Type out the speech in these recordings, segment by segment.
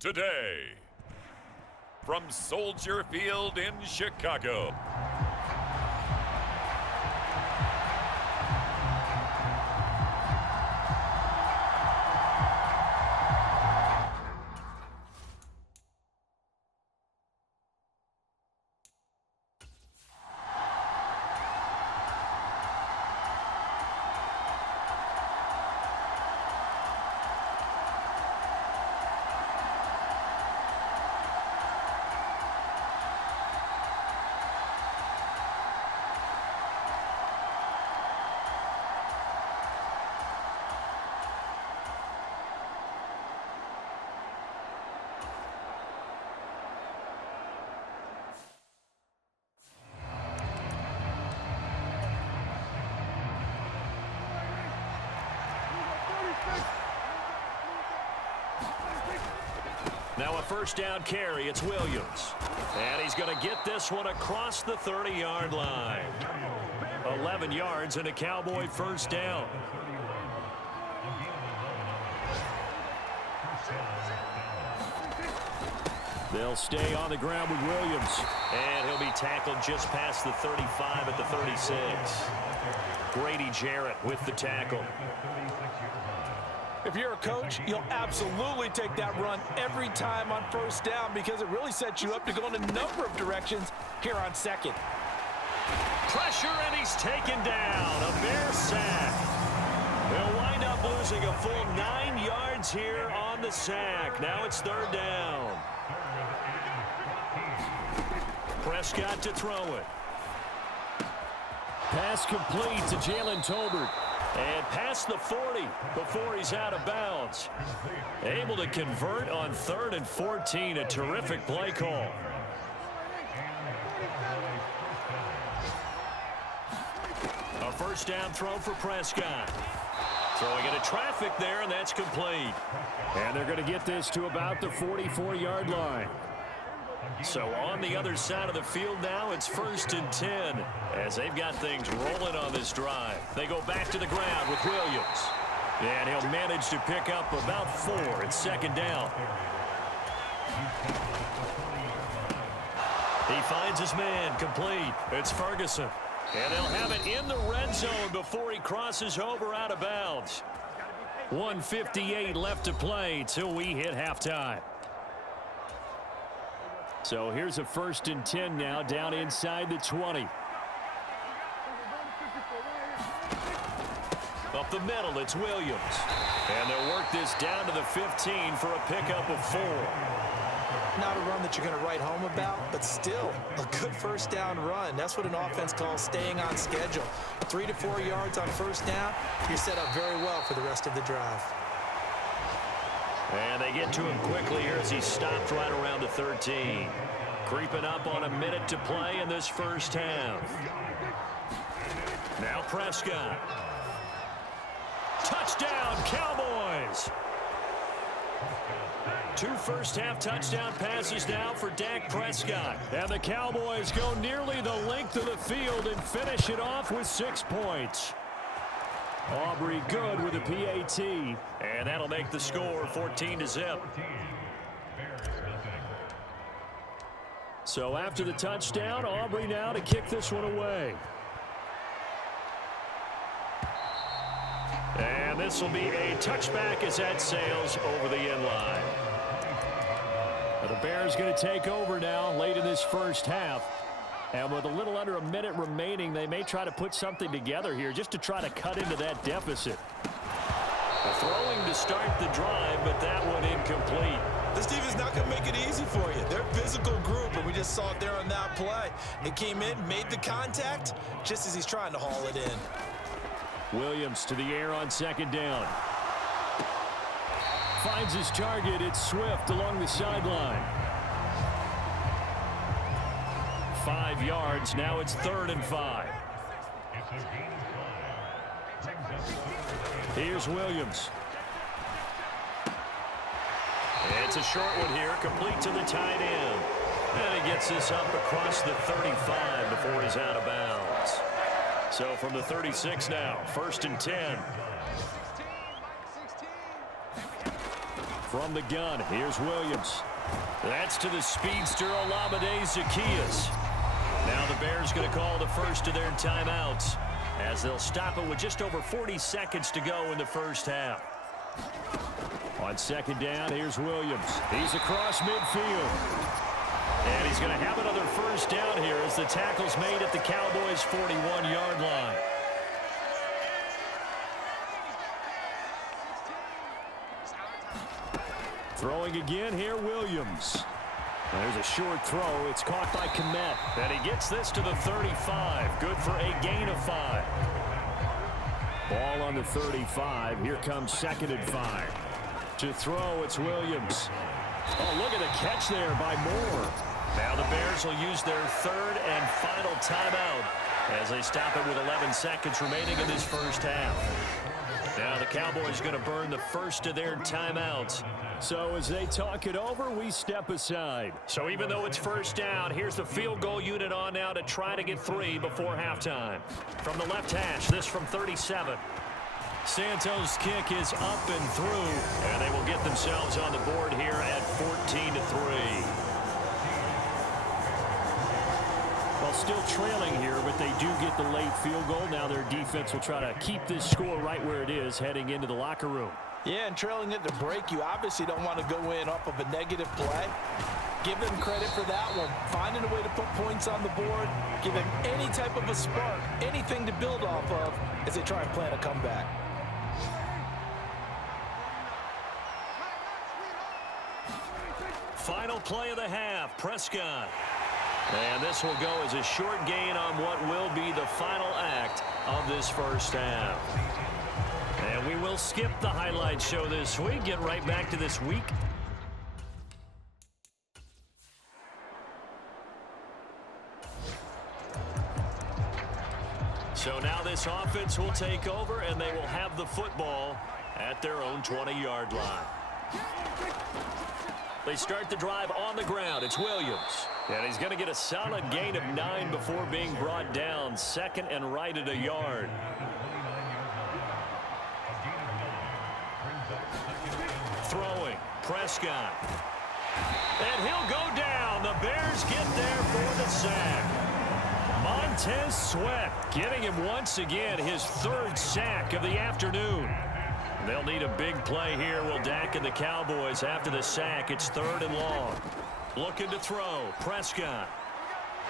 today. From Soldier Field in Chicago. Now a first down carry, it's Williams. And he's going to get this one across the 30-yard line. 11 yards and a Cowboy first down. They'll stay on the ground with Williams. And he'll be tackled just past the 35 at the 36. Grady Jarrett with the tackle. If you're a coach, you'll absolutely take that run every time on first down because it really sets you up to go in a number of directions here on second. Pressure, and he's taken down. A Bear sack. They'll wind up losing a full 9 yards here on the sack. Now it's third down. Prescott to throw it. Pass complete to Jalen Tolbert. And past the 40 before he's out of bounds. Able to convert on 3rd and 14. A terrific play call. A first down throw for Prescott. Throwing into traffic there, and that's complete. And they're going to get this to about the 44-yard line. So on the other side of the field now, it's 1st and 10 as they've got things rolling on this drive. They go back to the ground with Williams. And he'll manage to pick up about 4 at second down. He finds his man complete. It's Ferguson. And they'll have it in the red zone before he crosses over out of bounds. 1:58 left to play till we hit halftime. So here's a 1st and 10 now down inside the 20. Up the middle, it's Williams. And they'll work this down to the 15 for a pickup of 4. Not a run that you're going to write home about, but still a good first down run. That's what an offense calls staying on schedule. 3 to 4 yards on first down, you're set up very well for the rest of the drive. And they get to him quickly here as he stopped right around the 13. Creeping up on a minute to play in this first half. Now Prescott. Touchdown, Cowboys! 2 first-half touchdown passes now for Dak Prescott. And the Cowboys go nearly the length of the field and finish it off with 6 points. Aubrey good with a PAT, and that'll make the score 14-0. So after the touchdown, Aubrey now to kick this one away. And this will be a touchback as that sails over the end line. The Bears going to take over now late in this first half. And with a little under a minute remaining, they may try to put something together here just to try to cut into that deficit. Throwing to start the drive, but that one incomplete. This team is not going to make it easy for you. They're a physical group, and we just saw it there on that play. It came in, made the contact, just as he's trying to haul it in. Williams to the air on second down. Finds his target. It's Swift along the sideline. 5 yards. Now it's 3rd and 5. Here's Williams. It's a short one here, complete to the tight end. And he gets this up across the 35 before he's out of bounds. So from the 36 now, 1st and 10. From the gun, here's Williams. That's to the speedster Olamide Zaccheaus. Now the Bears going to call the first of their timeouts as they'll stop it with just over 40 seconds to go in the first half. On second down, here's Williams. He's across midfield. And he's going to have another first down here as the tackle's made at the Cowboys' 41-yard line. Throwing again here, Williams. There's a short throw. It's caught by Kmet. And he gets this to the 35. Good for a gain of 5. Ball on the 35. Here comes 2nd and 5. To throw, it's Williams. Oh, look at the catch there by Moore. Now the Bears will use their 3rd and final timeout as they stop it with 11 seconds remaining in this first half. Now the Cowboys going to burn the first of their timeouts. So as they talk it over, we step aside. So even though it's first down, here's the field goal unit on now to try to get 3 before halftime. From the left hash, this from 37. Santos' kick is up and through, and they will get themselves on the board here at 14-3. Well, still trailing here, but they do get the late field goal. Now their defense will try to keep this score right where it is heading into the locker room. Yeah, and trailing it to break, you obviously don't want to go in off of a negative play. Give them credit for that one. Finding a way to put points on the board, give them any type of a spark, anything to build off of as they try and plan a comeback. Final play of the half, Prescott. And this will go as a short gain on what will be the final act of this first half. And we will skip the highlight show this week. Get right back to this week. So now this offense will take over, and they will have the football at their own 20-yard line. They start the drive on the ground. It's Williams. And he's going to get a solid gain of 9 before being brought down. 2nd and right at a yard. Throwing, Prescott. And he'll go down. The Bears get there for the sack. Montez Sweat giving him once again his 3rd sack of the afternoon. They'll need a big play here, will Dak and the Cowboys after the sack. It's 3rd and long. Looking to throw, Prescott.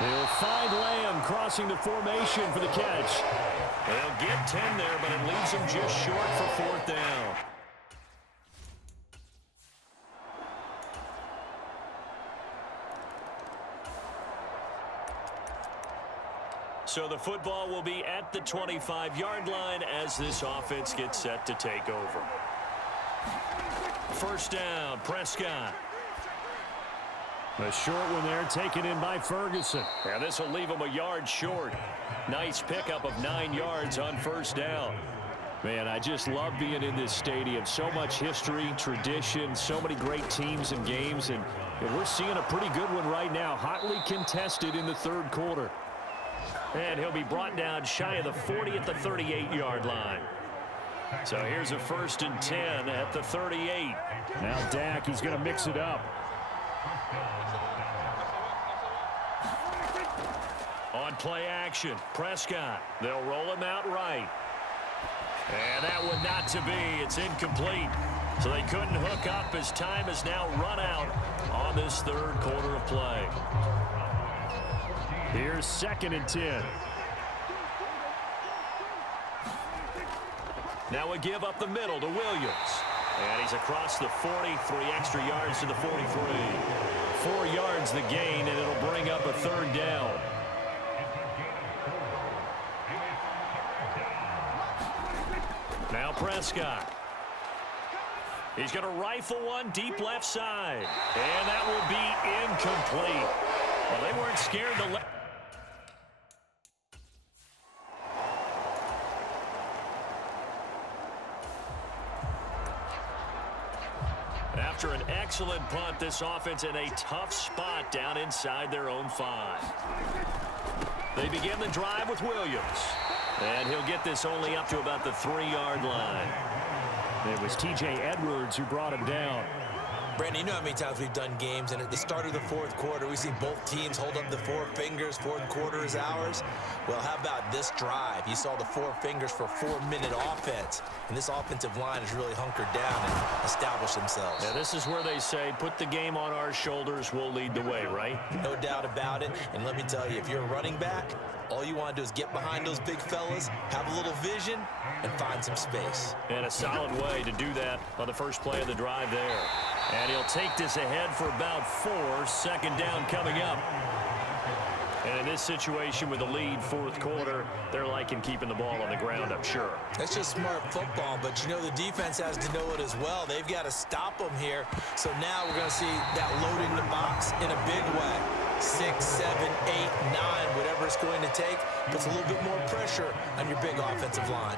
He'll find Lamb crossing the formation for the catch. They'll get 10 there, but it leaves him just short for 4th down. So the football will be at the 25-yard line as this offense gets set to take over. First down, Prescott. A short one there taken in by Ferguson. And this will leave him a yard short. Nice pickup of 9 yards on first down. Man, I just love being in this stadium. So much history, tradition, so many great teams and games. And we're seeing a pretty good one right now. Hotly contested in the 3rd quarter. And he'll be brought down shy of the 40 at the 38-yard line. So here's a 1st and 10 at the 38. Now Dak, he's going to mix it up. On play action, Prescott. They'll roll him out right. And that one not to be. It's incomplete. So they couldn't hook up as time has now run out on this 3rd quarter of play. Here's 2nd and 10. Now a give up the middle to Williams. And he's across the 40, 3 extra yards to the 43. 4 yards the gain, and it'll bring up a 3rd down. Now Prescott. He's going to rifle one deep left side. And that will be incomplete. Well, they weren't scared to let... After an excellent punt, this offense in a tough spot down inside their own 5. They begin the drive with Williams. And he'll get this only up to about the 3-yard line. It was T.J. Edwards who brought him down. Brandon, you know how many times we've done games, and at the start of the fourth quarter, we see both teams hold up the four fingers. Fourth quarter is ours. Well, how about this drive? You saw the four fingers for 4-minute offense, and this offensive line has really hunkered down and established themselves. Yeah, this is where they say, put the game on our shoulders, we'll lead the way, right? No doubt about it, and let me tell you, if you're a running back, all you want to do is get behind those big fellas, have a little vision, and find some space. And a solid way to do that on the first play of the drive there. And he'll take this ahead for about 4. Second down coming up. And in this situation with the lead fourth quarter, they're liking keeping the ball on the ground, I'm sure. That's just smart football, but you know the defense has to know it as well. They've got to stop them here. So now we're going to see that loading the box in a big way. 6, 7, 8, 9, whatever it's going to take, puts a little bit more pressure on your big offensive line.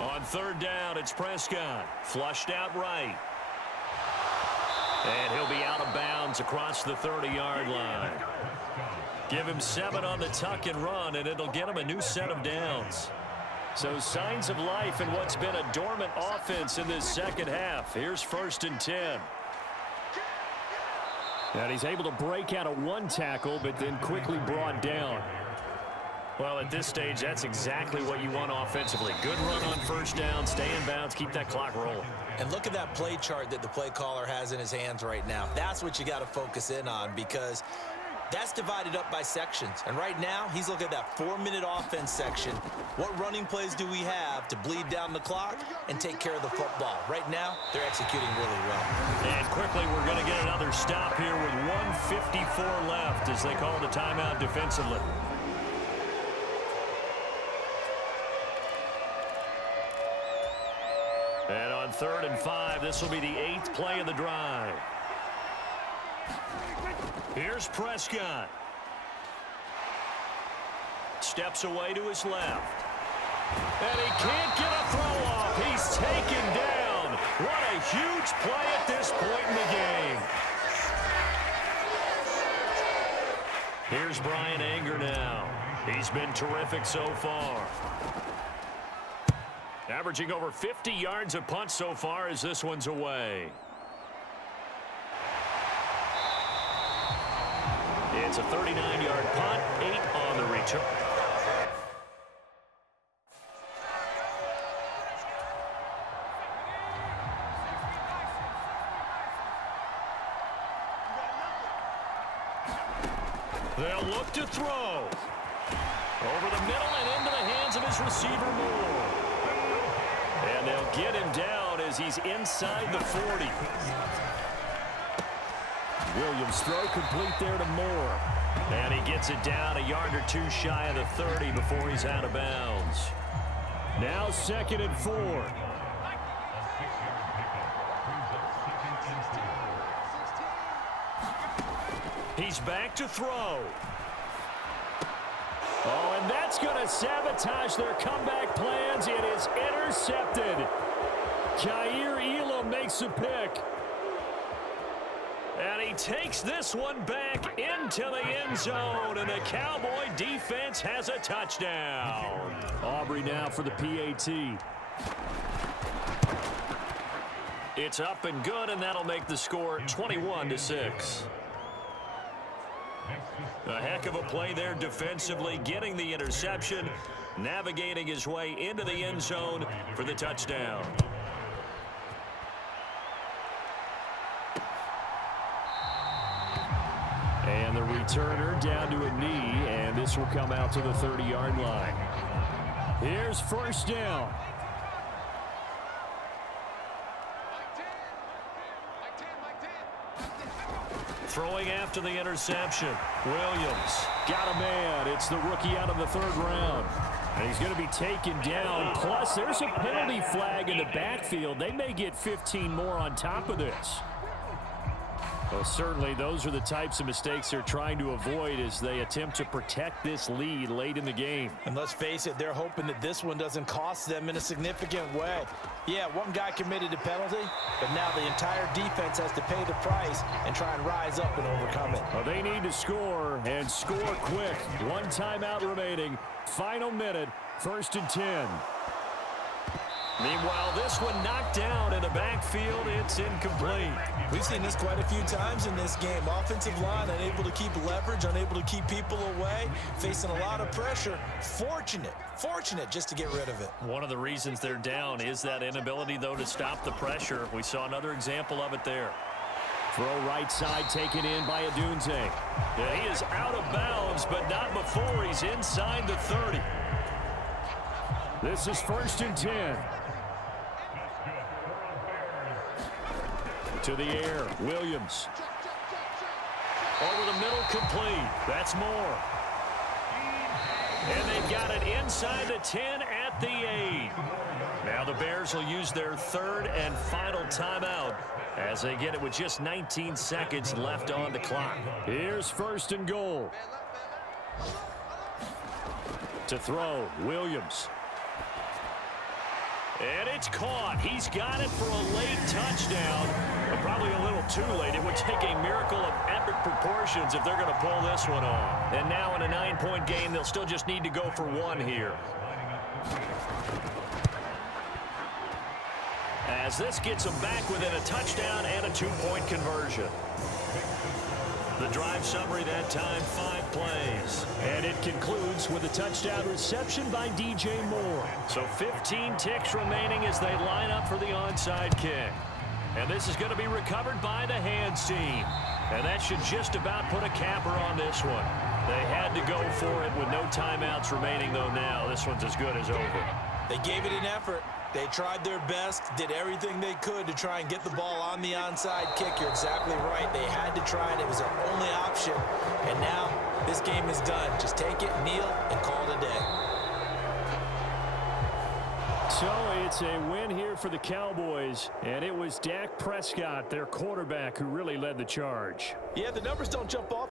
On third down, it's Prescott. Flushed out right. And he'll be out of bounds across the 30-yard line. Give him 7 on the tuck and run, and it'll get him a new set of downs. So signs of life in what's been a dormant offense in this second half. Here's 1st and 10. And he's able to break out of 1 tackle, but then quickly brought down. Well, at this stage, that's exactly what you want offensively. Good run on first down, stay in bounds, keep that clock rolling. And look at that play chart that the play caller has in his hands right now. That's what you got to focus in on, because that's divided up by sections. And right now, he's looking at that 4-minute offense section. What running plays do we have to bleed down the clock and take care of the football? Right now, they're executing really well. And quickly, we're going to get another stop here with 1:54 left as they call the timeout defensively. And on 3rd and 5, this will be the 8th play of the drive. Here's Prescott. Steps away to his left. And he can't get a throw off. He's taken down. What a huge play at this point in the game. Here's Brian Anger now. He's been terrific so far. Averaging over 50 yards a punt so far as this one's away. It's a 39-yard punt, 8 on the return. They'll look to throw. Over the middle and into the hands of his receiver, Moore. And they'll get him down as he's inside the 40. Williams' throw complete there to Moore. And he gets it down a yard or 2 shy of the 30 before he's out of bounds. Now 2nd and 4. He's back to throw. Oh, and that's going to sabotage their comeback plans. It is intercepted. Kaiir Elam makes a pick. And he takes this one back into the end zone, and the Cowboy defense has a touchdown. Aubrey now for the PAT. It's up and good, and that'll make the score 21-6. A heck of a play there defensively, getting the interception, navigating his way into the end zone for the touchdown. And the returner down to a knee, and this will come out to the 30-yard line. Here's 1st down. Throwing after the interception. Williams got a man. It's the rookie out of the 3rd round. And he's going to be taken down. Plus, there's a penalty flag in the backfield. They may get 15 more on top of this. Well, certainly those are the types of mistakes they're trying to avoid as they attempt to protect this lead late in the game. And let's face it, they're hoping that this one doesn't cost them in a significant way. Yeah, one guy committed a penalty, but now the entire defense has to pay the price and try and rise up and overcome it. Well, they need to score, and score quick. 1 timeout remaining. Final minute, 1st and 10. Meanwhile, this one knocked down in the backfield. It's incomplete. We've seen this quite a few times in this game. Offensive line unable to keep leverage, unable to keep people away, facing a lot of pressure. Fortunate just to get rid of it. One of the reasons they're down is that inability, though, to stop the pressure. We saw another example of it there. Throw right side taken in by Adunze. Yeah, he is out of bounds, but not before he's inside the 30. This is 1st and 10. To the air, Williams. Over the middle, complete. That's more. And they've got it inside the 10 at the 8. Now the Bears will use their 3rd and final timeout as they get it with just 19 seconds left on the clock. Here's 1st and goal. To throw, Williams. And it's caught. He's got it for a late touchdown. But probably a little too late. It would take a miracle of epic proportions if they're going to pull this one off. And now in a 9-point game, they'll still just need to go for 1 here. As this gets them back within a touchdown and a 2-point conversion. The drive summary that time, 5 plays. And it concludes with a touchdown reception by DJ Moore. So 15 ticks remaining as they line up for the onside kick. And this is going to be recovered by the hands team. And that should just about put a capper on this one. They had to go for it with no timeouts remaining, though now this one's as good as over. They gave it an effort. They tried their best, did everything they could to try and get the ball on the onside kick. You're exactly right. They had to try it. It was their only option. And now this game is done. Just take it, kneel, and call it a day. So it's a win here for the Cowboys, and it was Dak Prescott, their quarterback, who really led the charge. Yeah, the numbers don't jump off